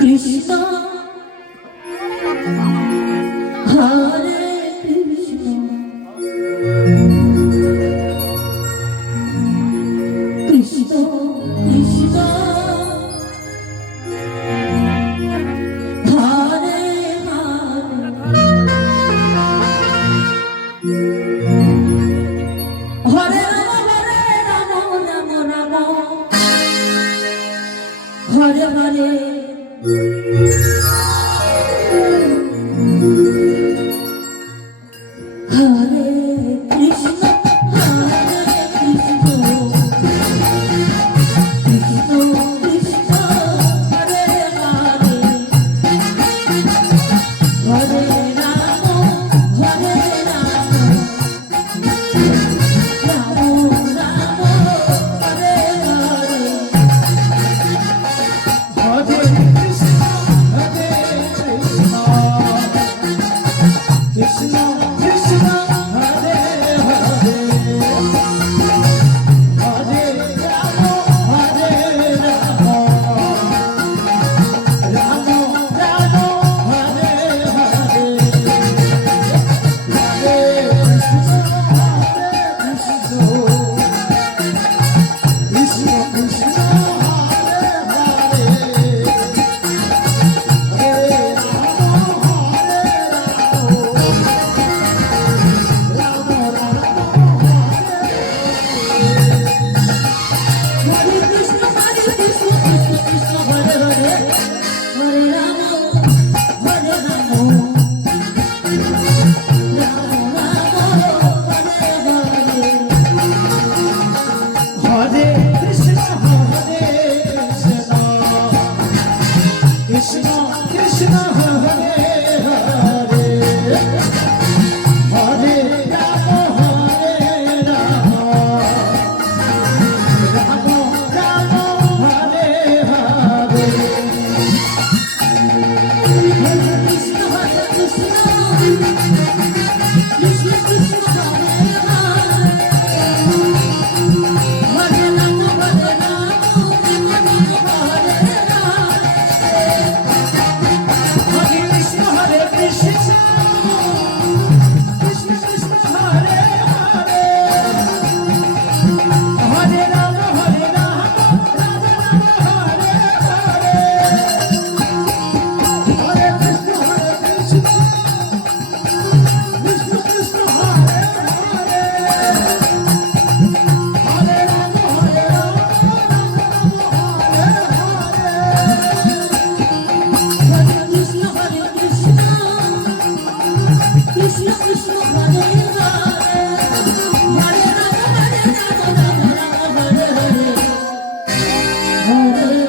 Krishna Hare Krishna Krishna Krishna Hare Hare Hare Hare Hare Krishna Hare Krishna Krishna Krishna Hare Hare Hare Ram Hare Ram Ram Ram Hare Hare Hare Krishna, Hare Krishna, Krishna Krishna, Hare Hare, Hare Rama, Hare Rama, Rama Rama, Hare Hare, Hare Krishna, Hare Krishna, Krishna Krishna. Hare Krishna, Hare Krishna, Krishna Krishna, Hare Hare, Hare Rama, Hare Rama, Rama Rama, Hare Hare. Krishna Krishna Hare Hare Hare Rama Hare Rama Rama Rama Hare Hare Hare